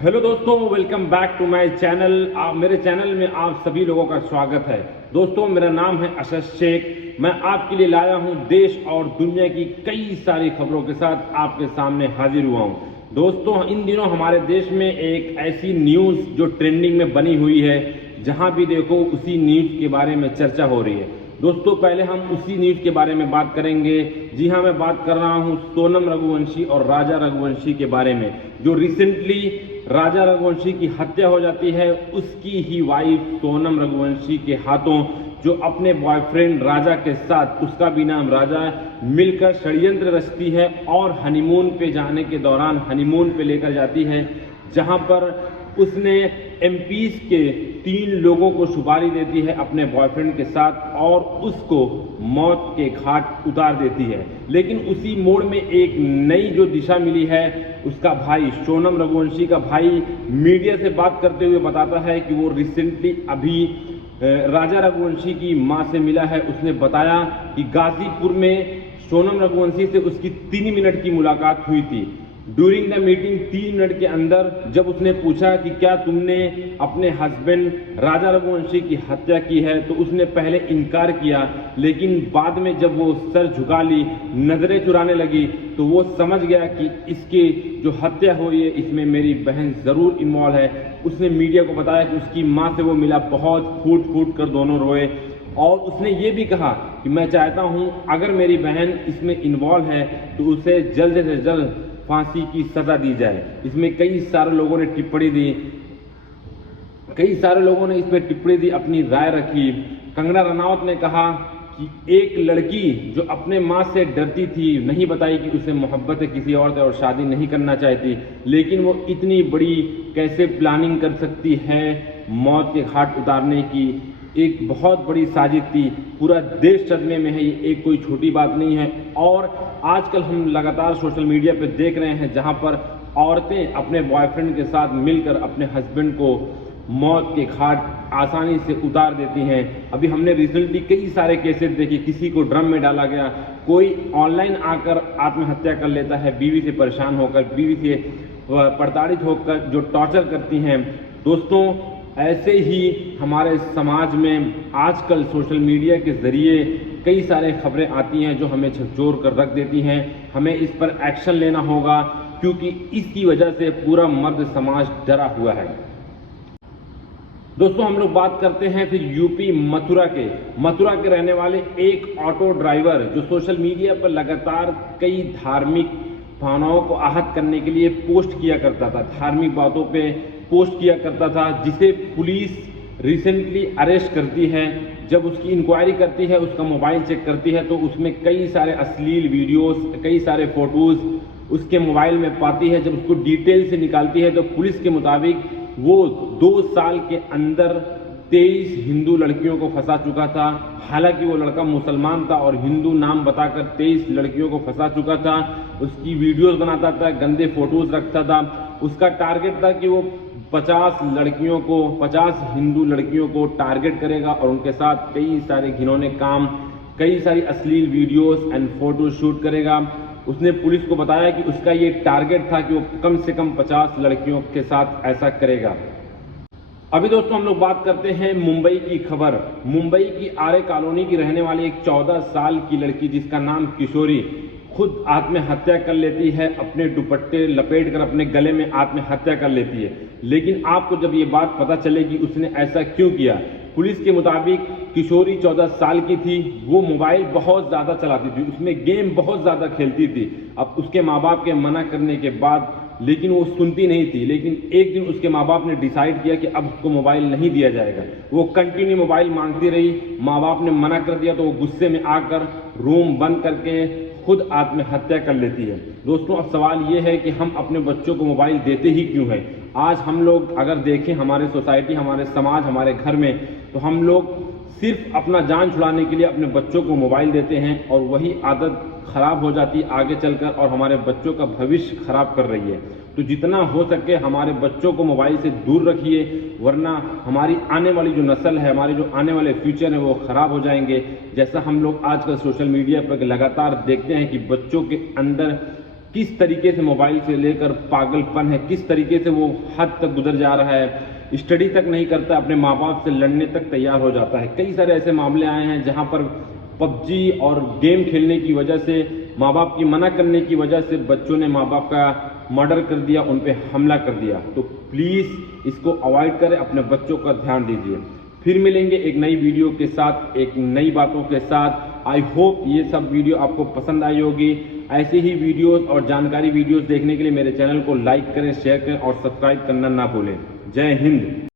Hello दोस्तों, welcome back to my channel. मेरे channel में आप सभी लोगों का स्वागत है। दोस्तों, मेरा नाम है अशद शेख। मैं आपके लिए लाया हूं देश और दुनिया की कई सारी खबरों के साथ आपके सामने हाजिर हुआ हूं। दोस्तों, इन दिनों हमारे देश में एक ऐसी न्यूज़ जो ट्रेंडिंग में बनी हुई है, जहां भी देखो उसी न्यूज़ के बारे में चर्चा हो रही है। दोस्तों, पहले हम उसी न्यूज़ के बारे में बात करेंगे। जी हाँ, मैं बात कर रहा हूं सोनम रघुवंशी और राजा रघुवंशी के बारे में, जो रिसेंटली राजा रघुवंशी की हत्या हो जाती है। उसकी ही वाइफ सोनम रघुवंशी के हाथों जो अपने बॉयफ्रेंड राजा के साथ, उसका भी नाम राजा, मिलकर षड्यंत्र रचती है और हनीमून पे जाने के दौरान हनीमून पे लेकर जाती है, जहां पर उसने एमपीज के 3 लोगों को सुपारी देती है अपने बॉयफ्रेंड के साथ और उसको मौत के घाट उतार देती है। लेकिन उसी मोड़ में एक नई जो दिशा मिली है, उसका भाई सोनम रघुवंशी का भाई मीडिया से बात करते हुए बताता है कि वो रिसेंटली अभी राजा रघुवंशी की मां से मिला है। उसने बताया कि गाजीपुर में सोनम रघुवंशी से उसकी 3 मिनट की मुलाकात हुई थी। ड्यूरिंग द मीटिंग 3 मिनट के अंदर जब उसने पूछा कि क्या तुमने अपने हस्बैंड राजा रघुवंशी की हत्या की है, तो उसने पहले इनकार किया, लेकिन बाद में जब वो सर झुका ली, नजरें चुराने लगी, तो वो समझ गया कि इसकी जो हत्या हुई है इसमें मेरी बहन जरूर इन्वॉल्व है। उसने मीडिया को बताया कि उसकी मां से वो मिला, बहुत फूट फूट कर दोनों रोए और उसने ये भी कहा कि मैं चाहता हूं अगर मेरी बहन इसमें इन्वॉल्व है तो उसे जल्द से जल्द फांसी की सजा दी जाए। इसमें कई सारे लोगों ने टिप्पणी दी, कई सारे लोगों ने इसमें टिप्पणी दी, अपनी राय रखी। कंगना रनावत ने कहा कि एक लड़की जो अपने माँ से डरती थी, नहीं बताई कि उसे मोहब्बत है किसी और से और शादी नहीं करना चाहती, लेकिन वो इतनी बड़ी कैसे प्लानिंग कर सकती है मौत के घाट उतारने की। एक बहुत बड़ी साजिश थी, पूरा देश सदमे में है, ये एक कोई छोटी बात नहीं है। और आजकल हम लगातार सोशल मीडिया पे देख रहे हैं जहां पर औरतें अपने बॉयफ्रेंड के साथ मिलकर अपने हस्बैंड को मौत के घाट आसानी से उतार देती हैं। अभी हमने रिसेंटली कई सारे केसेस देखे, किसी को ड्रम में डाला गया, कोई ऑनलाइन आकर आत्महत्या कर लेता है बीवी से परेशान होकर, बीवी से प्रताड़ित होकर जो टॉर्चर करती हैं। दोस्तों, ऐसे ही हमारे समाज में आजकल सोशल मीडिया के ज़रिए कई सारे खबरें आती हैं जो हमें झकझोर कर रख देती हैं। हमें इस पर एक्शन लेना होगा, क्योंकि इसकी वजह से पूरा मर्द समाज डरा हुआ है। दोस्तों, हम लोग बात करते हैं फिर यूपी मथुरा के रहने वाले एक ऑटो ड्राइवर जो सोशल मीडिया पर लगातार कई धार्मिक भावनाओं को आहत करने के लिए पोस्ट किया करता था, धार्मिक बातों पे पोस्ट किया करता था, जिसे पुलिस रिसेंटली अरेस्ट करती है। जब उसकी इंक्वायरी करती है, उसका मोबाइल चेक करती है, तो उसमें कई सारे अश्लील वीडियोस, कई सारे फोटोज उसके मोबाइल में पाती है। जब उसको डिटेल से निकालती है तो पुलिस के मुताबिक वो 2 साल के अंदर 23 हिंदू लड़कियों को फंसा चुका था। हालांकि वो लड़का मुसलमान था और हिंदू नाम बताकर 23 लड़कियों को फंसा चुका था। उसकी वीडियोस बनाता था, गंदे फोटोज रखता था। उसका टारगेट था कि वो 50 हिंदू लड़कियों को टारगेट करेगा और उनके साथ कई सारे घिनौने काम, कई सारी अश्लील वीडियोस एंड फोटो शूट करेगा। उसने पुलिस को बताया कि उसका ये टारगेट था कि वो कम से कम 50 लड़कियों के साथ ऐसा करेगा। अभी दोस्तों, हम लोग बात करते हैं मुंबई की खबर। मुंबई की आरे कॉलोनी की रहने वाली एक 14 साल की लड़की, जिसका नाम किशोरी, खुद आत्महत्या कर लेती है। अपने दुपट्टे लपेटकर अपने गले में आत्महत्या कर लेती है। लेकिन आपको जब ये बात पता चलेगी उसने ऐसा क्यों किया, पुलिस के मुताबिक किशोरी 14 साल की थी। वो मोबाइल बहुत ज़्यादा चलाती थी, उसमें गेम बहुत ज़्यादा खेलती थी। अब उसके माँ बाप के मना करने के बाद, लेकिन वो सुनती नहीं थी। लेकिन एक दिन उसके माँ बाप ने डिसाइड किया कि अब उसको मोबाइल नहीं दिया जाएगा। वो कंटिन्यू मोबाइल मांगती रही, माँ बाप ने मना कर दिया, तो वो गुस्से में आकर रूम बंद करके खुद आत्महत्या कर लेती है। दोस्तों, अब सवाल ये है कि हम अपने बच्चों को मोबाइल देते ही क्यों हैं। आज हम लोग अगर देखें हमारे सोसाइटी, हमारे समाज, हमारे घर में, तो हम लोग सिर्फ अपना जान छुड़ाने के लिए अपने बच्चों को मोबाइल देते हैं और वही आदत खराब हो जाती है आगे चलकर और हमारे बच्चों का भविष्य खराब कर रही है। तो जितना हो सके हमारे बच्चों को मोबाइल से दूर रखिए, वरना हमारी आने वाली जो नस्ल है, हमारे जो आने वाले फ्यूचर है, वो खराब हो जाएंगे। जैसा हम लोग आजकल सोशल मीडिया पर लगातार देखते हैं कि बच्चों के अंदर किस तरीके से मोबाइल से लेकर पागलपन है, किस तरीके से वो हद तक गुजर जा रहा है, स्टडी तक नहीं करता, अपने माँ बाप से लड़ने तक तैयार हो जाता है। कई सारे ऐसे मामले आए हैं जहाँ पर पबजी और गेम खेलने की वजह से, माँ बाप की मना करने की वजह से बच्चों ने माँ बाप का मर्डर कर दिया, उन पे हमला कर दिया। तो प्लीज़ इसको अवॉइड करें, अपने बच्चों का ध्यान दीजिए। फिर मिलेंगे एक नई वीडियो के साथ, एक नई बातों के साथ। आई होप ये सब वीडियो आपको पसंद आई होगी। ऐसे ही वीडियोस और जानकारी वीडियोस देखने के लिए मेरे चैनल को लाइक करें, शेयर करें और सब्सक्राइब करना ना भूलें। जय हिंद।